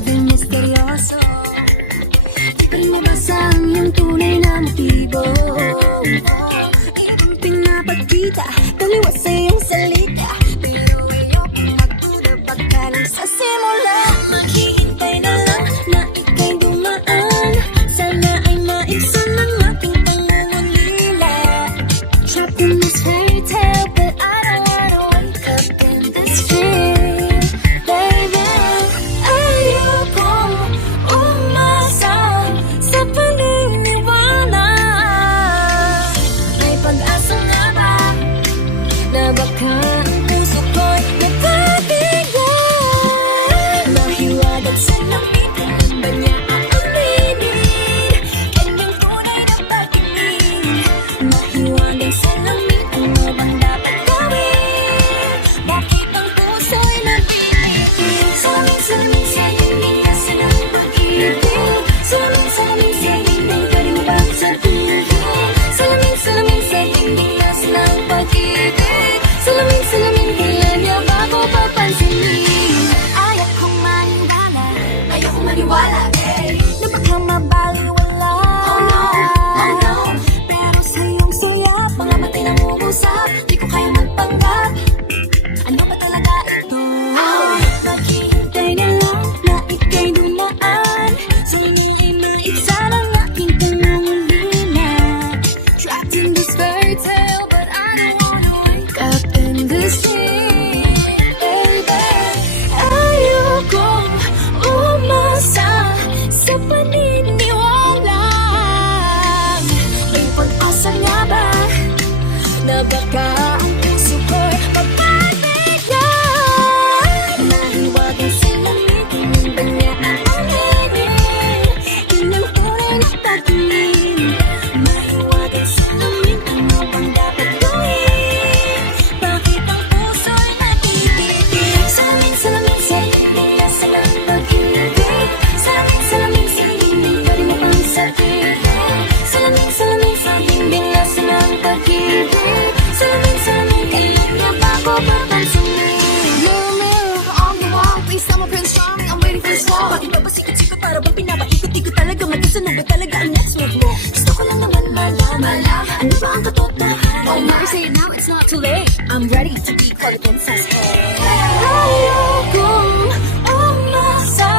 di misteryoso. Di pa rin mabasa ang iyong tunay na motibo. Ibang pinapagkita, taliwas sa iyong salita, pero ayokong magduda pagka lang sa simula. Maghihintay na lang na ika'y dumaan, sana ay maibsan ang aking pangungulila. Trapped in this fairy tale, but I don't wanna wake up in this dream. Baby, ayokong umasa sa paniniwala. May pag-asa nga ba na baka ang puso ko'y mapabigyan? Mahiwagang sa lamig, kailan ba niya aaminin? Kanyang tunay na pag-ibig. Mahiwagang sa lamig, ano bang dapat gawin? Bakit ang puso'y napilit? Salamin sa hindi nasa ng pag-ibig. Salamin sa hindi pwede mo bang sabihin? Salamin sa hindi nasa ng pag-ibig. Salamin kailan niya ba ako papansinin? Ayokong maniwala, na baka mabaliwala. Oh no, pero sa iyong saya, mga matay nang umusap, di ko kaya magpanggap. Ano ba talaga ito? Maghihintay na lang na ika'y dumaan, sana ay maibsan ang aking pangungulila. Trapped in this fairy tale, but I don't wanna wake up in this dream. Baby, ayokong umasa sa paniniwala. May pag-asa nga ba na baka ang puso ko'y mapabigyan? Nahiwagang sa lamig, kailan ba niya aaminin? Kanyang tunay na pag-ibig. Mahiwagang sa lamig, ano bang dapat gawin? Bakit ang puso'y napipitig? Salamin sa hindi nasa ng pag-ibig. Salamin sa hindi pwede mo pang sabihin. Salamin sa hindi nasa ng pag-ibig. Salamin kailan niya ba ako papansinin? Mirror, mirror on the wall, please tell my prince strong, I'm waiting for this wall. Bakit ba pasikot-sikot para bang pinapaikot-ikot talaga? Mag-isa ba talaga ang next move mo? Gusto ko lang naman malaman, ano ba ang katotohanan? Oh, Mary, say it now, it's not too late. I'm ready to be called a princess. Ayokong umasa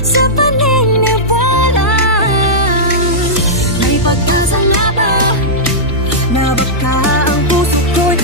sa paniniwala. May pag-asa nga ba na baka ang puso ko'y